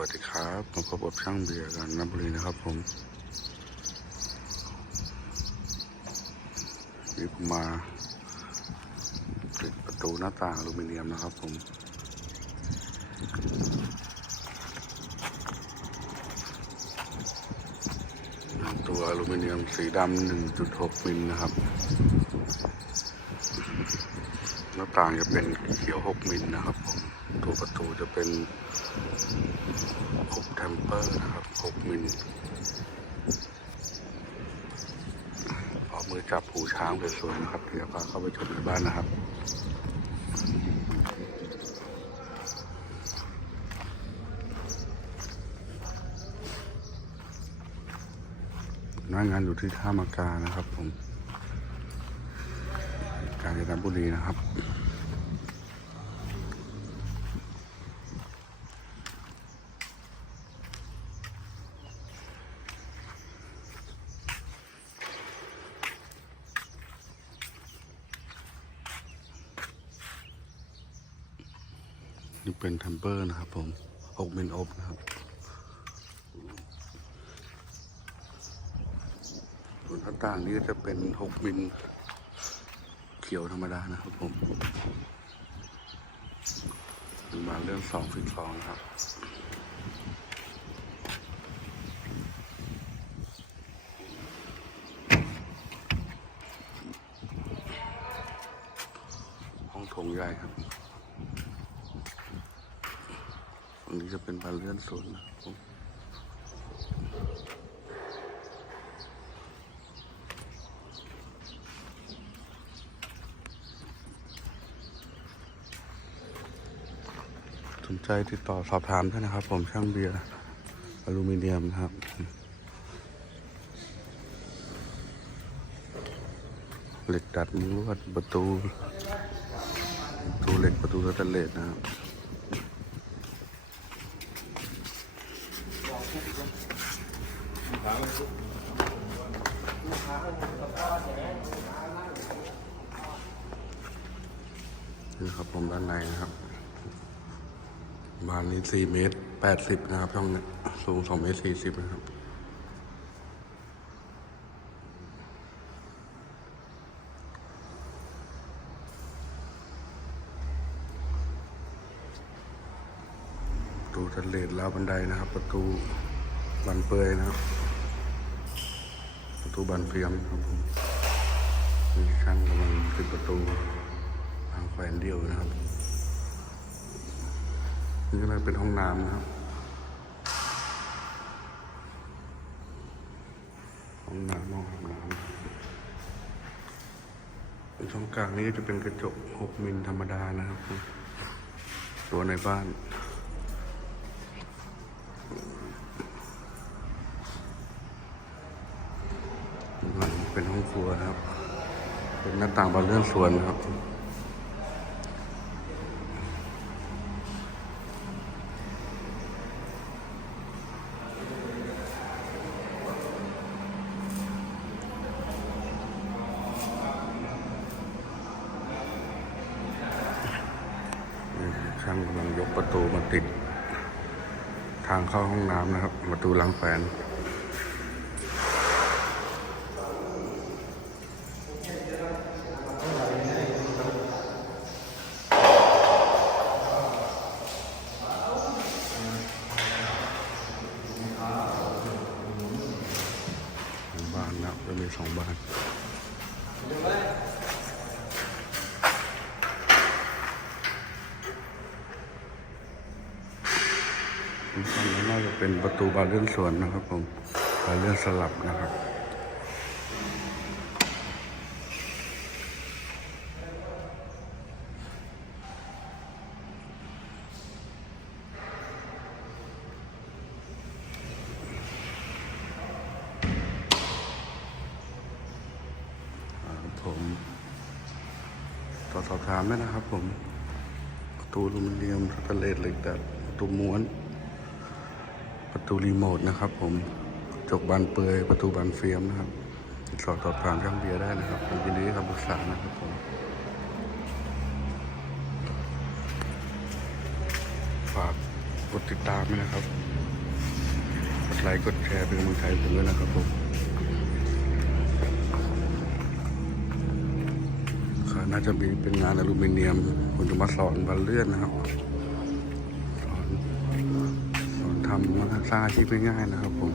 วัสดีครับผมพบกับช่างเบียร์กันนบุรีนะครับผมนี่ผมมาติดประตูหน้าต่างอลูมิเนียมนะครับผมตัวอลูมิเนียมสีดำ 1.6 มิลนะครับ หน้าต่างจะเป็นเขียว 6 มิลนะครับผมตัวประตูจะเป็น 6แทมเปอร์นะครับ6มิลพอมือจับหูช้างสวยๆนะครับ เดี๋ยวพาเข้าไปชมในบ้านนะครับหน้างานอยู่ที่ท่ามากานะครับผม กาญจนบุรีนะครับ เป็นทัมเบอร์นะครับผม6มิลอบนะครับส่วนหน้าต่างนี้ก็จะเป็น6มิลเขียวธรรมดานะครับผมมาเรื่องสองฟิตสองครับห้องโถงใหญ่ครับตรง นี้จะเป็นบานเลื่อนสวนนะครับผมสนใจติดต่อสอบถามได้นะครับ ผมช่างเบียร์อลูมิเนียมนะครับเหล็กดัดมุ้งลวดประตูประตูเหล็กประตูสแตนเลสนะครับ นี่ครับผมด้านในนะครับบานนี้สี่เมตรแปดสิบนะครับช่องนี้สูงสองเมตรสี่สิบนะครับประตูทะเลดแล้วบันไดนะครับ ประตูบานเปยนะครับประ ตูบานเฟียมครับผมมีช่างกำลังติดประตูทางแขวนเดียวนะครับ นี่ก็เลยเป็นห้องน้ำนะครับ ห้องน้ำห้องน้ำเป็นช่องกลางนี้จะเป็นกระจก 6 มิลธรรมดานะครับ ตัวในบ้าน หลังเป็น ห้องครัวนะครับ เป็นหน้าต่างบานเลื่อนสวนนะครับช่างกำลังยกประตูมาติด ทางเข้าห้องน้ำนะครับ ประตูหลังแฝนสองบ้านนะครับจะมี สองบ้านตรงนี้น่าจะเป็นประตูบานเลื่อนสวนนะครับผมบานเลื่อนสลับนะครับ อ่าผม สอบถามได้นะครับ ผมประตูลูมิเนียมสแตนเลสเหล็กดัดประตูม้วน ประตูรีโมทนะครับ ผมจกบานเปือยประตูบานเฟียมนะครับติดต่อสอบถามช่างเบียร์ได้นะครับผมยินดีให้คำปรึกษานะครับผมฝากกดติดตามนะครับกดไลค์กดแชร์เป็นกำลังใจผมด้วยนะครับผมค่ะ น่าจะมีเป็นงานอลูมิเนียมคุณจะมาสอนบันเลื่อนนะครับ สอนสอนทำมาสร้างอาชีพง่ายๆนะครับผม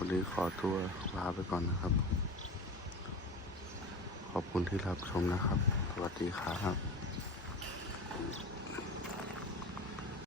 วันนี้ขอตัวลาไปก่อนนะครับ ขอบคุณที่รับชมนะครับ สวัสดีครับ